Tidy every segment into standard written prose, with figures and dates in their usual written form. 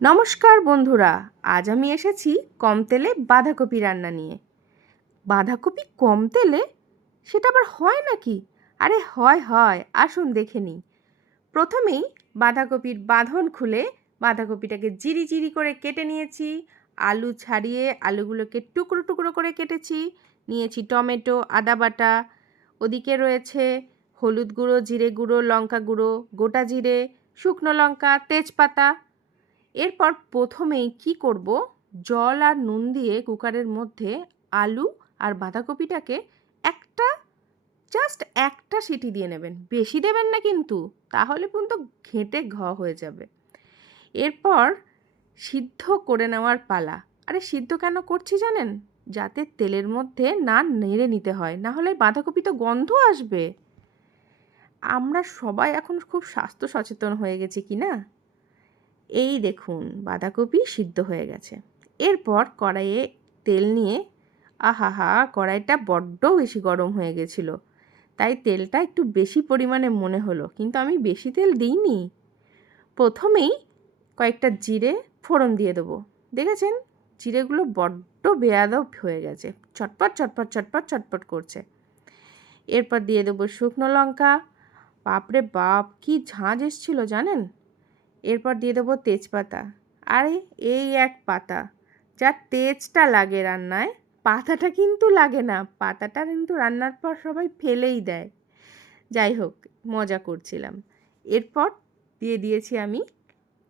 নমস্কার বন্ধুরা, আজ আমি এসেছি কম তেলে বাঁধাকপি রান্না নিয়ে। বাঁধাকপি কম তেলে? সেটা আবার হয় নাকি? আরে হয়, আসুন দেখে নিই। প্রথমেই বাঁধাকপির বাঁধন খুলে বাঁধাকপিটাকে জিরি জিরি করে কেটে নিয়েছি। আলু ছাড়িয়ে আলুগুলোকে টুকরো টুকরো করে কেটেছি। নিয়েছি টমেটো, আদা বাটা। ওদিকে রয়েছে হলুদ গুঁড়ো, জিরে গুঁড়ো, লঙ্কা গুঁড়ো, গোটা জিরে, শুকনো লঙ্কা, তেজপাতা। এরপর প্রথমেই কি করব, জল আর নুন দিয়ে কুকারের মধ্যে আলু আর বাঁধাকপিটাকে জাস্ট একটা সিটি দিয়ে নেবেন, বেশি দেবেন না কিন্তু, তাহলে কিন্তু ঘেঁটে হয়ে যাবে। এরপর সিদ্ধ করে নেওয়ার পালা। আরে সিদ্ধ কেন করছি জানেন? যাতে তেলের মধ্যে না নেড়ে নিতে হয়, না হলে বাঁধাকপি তো গন্ধ আসবে। আমরা সবাই এখন খুব স্বাস্থ্য সচেতন হয়ে গেছি কি না? এই দেখুন বাঁধাকপি সিদ্ধ হয়ে গেছে। এরপর কড়াইয়ে তেল নিয়ে, কড়াইটা বড্ড বেশি গরম হয়ে গেছিলো, তাই তেলটা একটু বেশি পরিমাণে মনে হলো, কিন্তু আমি বেশি তেল দিইনি। প্রথমেই কয়েকটা জিরে ফোড়ন দিয়ে দেবো। দেখেছেন জিরেগুলো বড্ড বেয়াদব হয়ে গেছে, চটপট চটপট চটপট চটপট করছে। এরপর দিয়ে দেবো শুকনো লঙ্কা। বাপরে বাপ, কি ঝাঁঝ এসেছিলো জানেন? এরপর দিয়ে দেবো তেজপাতা। আরে এই এক পাতা, যার তেজটা লাগে রান্নায়, পাতাটা কিন্তু লাগে না। পাতাটা কিন্তু রান্নার পর সবাই ফেলেই দেয়। যাই হোক, মজা করছিলাম। এরপর দিয়ে দিয়েছি আমি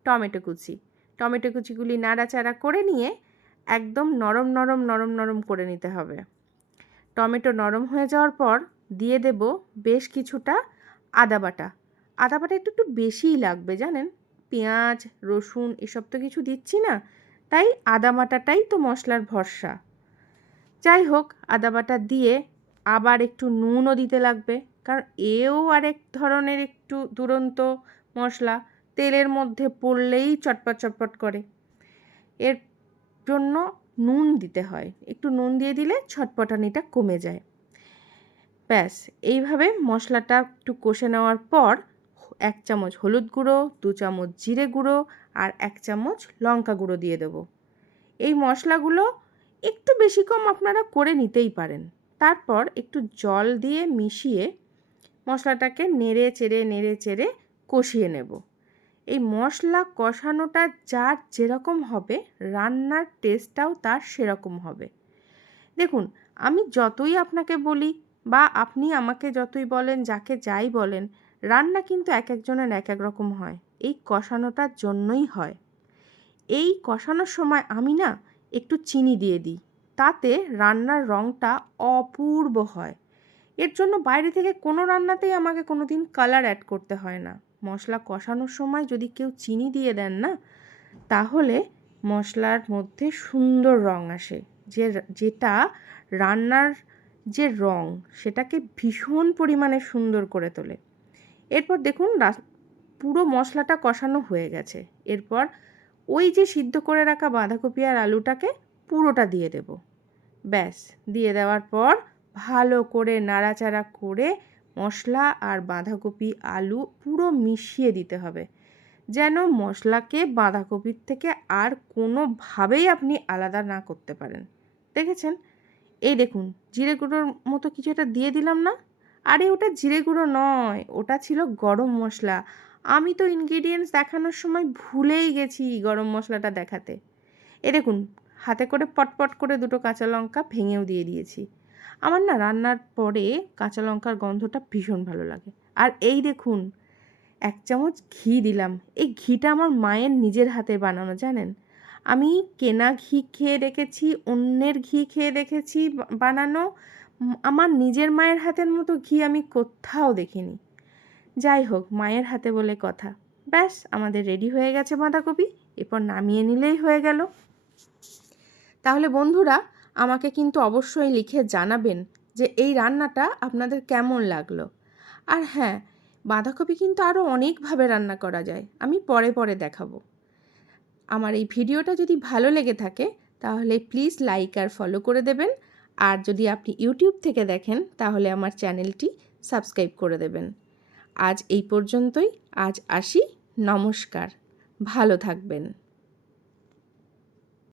টমেটো কুচি। টমেটো কুচিগুলি নাড়াচাড়া করে নিয়ে একদম নরম নরম নরম নরম করে নিতে হবে। টমেটো নরম হয়ে যাওয়ার পর দিয়ে দেব বেশ কিছুটা আদা বাটা। আদা বাটা একটু একটু বেশিই লাগবে জানেন, পেঁয়াজ রসুন এসব তো কিছু দিচ্ছি না, তাই আদা বাটাটাই তো মশলার ভরসা। যাই হোক, আদা বাটা দিয়ে আবার একটু নুনও দিতে লাগবে, কারণ এও আরেক ধরনের একটু দুরন্ত মশলা, তেলের মধ্যে পড়লেই চটপট চটপট করে। এর জন্য নুন দিতে হয়, একটু নুন দিয়ে দিলে ছটপটানিটা কমে যায়। ব্যাস, এইভাবে মশলাটা একটু কষে নেওয়ার পর 1 চামচ হলুদ গুঁড়ো, 2 চামচ জিরে গুঁড়ো আর 1 চামচ লঙ্কা গুঁড়ো দিয়ে দেবো। এই মশলাগুলো একটু বেশি কম আপনারা করে নিতেই পারেন। তারপর একটু জল দিয়ে মিশিয়ে মশলাটাকে নেড়ে চেড়ে কষিয়ে নেব। এই মশলা কষানোটা যার যেরকম হবে, রান্নার টেস্টটাও তার সেরকম হবে। দেখুন, আমি যতই আপনাকে বলি বা আপনি আমাকে যতই বলেন, যাকে যাই বলেন, রান্না কিন্তু এক একজনের এক এক রকম হয়। এই কষানোটার জন্যই হয়। এই কষানোর সময় আমি না একটু চিনি দিয়ে দিই, তাতে রান্নার রঙটা অপূর্ব হয়। এর জন্য বাইরে থেকে কোনো রান্নাতেই আমাকে কোনো দিন কালার অ্যাড করতে হয় না। মশলা কষানোর সময় যদি কেউ চিনি দিয়ে দেন না, তাহলে মশলার মধ্যে সুন্দর রঙ আসে, যেটা রান্নার যে রঙ সেটাকে ভীষণ পরিমাণে সুন্দর করে তোলে। এরপর দেখুন পুরো মশলাটা কষানো হয়ে গেছে। এরপর ওই যে সিদ্ধ করে রাখা বাঁধাকপি আর আলুটাকে পুরোটা দিয়ে দেব। ব্যাস, দিয়ে দেওয়ার পর ভালো করে নাড়াচাড়া করে মশলা আর বাঁধাকপি আলু পুরো মিশিয়ে দিতে হবে, যেন মশলাকে বাঁধাকপির থেকে আর কোনোভাবেই আপনি আলাদা না করতে পারেন। দেখেছেন? এই দেখুন, জিরে গুঁড়োর মতো কিছু একটা দিয়ে দিলাম না? আরে ওটা জিরে গুঁড়ো নয়, ওটা ছিল গরম মশলা। আমি তো ইনগ্রিডিয়েন্টস দেখানোর সময় ভুলেই গেছি গরম মশলাটা দেখাতে। দেখুন, হাতে করে পটপট করে 2টো কাঁচা লঙ্কা ভেঙেও দিয়ে দিয়েছি। আমার না রান্নার পরে কাঁচা লঙ্কার গন্ধটা ভীষণ ভালো লাগে। আর এই দেখুন, 1 চামচ ঘি দিলাম। এই ঘিটা আমার মায়ের নিজের হাতে বানানো জানেন। আমি কেনা ঘি খেয়ে দেখেছি, অন্যের ঘি খেয়ে দেখেছি বানানো, আমার নিজের মায়ের হাতের মতো ঘি আমি কোথাও দেখিনি। যাই হোক, মায়ের হাতে বলে কথা। ব্যাস, আমাদের রেডি হয়ে গেছে বাঁধাকপি। এরপর নামিয়ে নিলেই হয়ে গেল। তাহলে বন্ধুরা, আমাকে কিন্তু অবশ্যই লিখে জানাবেন যে এই রান্নাটা আপনাদের কেমন লাগলো। আর হ্যাঁ, বাঁধাকপি কিন্তু আরও অনেকভাবে রান্না করা যায়, আমি পরে দেখাবো। আমার এই ভিডিওটা যদি ভালো লেগে থাকে তাহলে প্লিজ লাইক আর ফলো করে দেবেন। আর যদি আপনি ইউটিউব থেকে দেখেন তাহলে আমার চ্যানেলটি সাবস্ক্রাইব করে দেবেন। আজ এই পর্যন্তই। আজ আসি। নমস্কার, ভালো থাকবেন।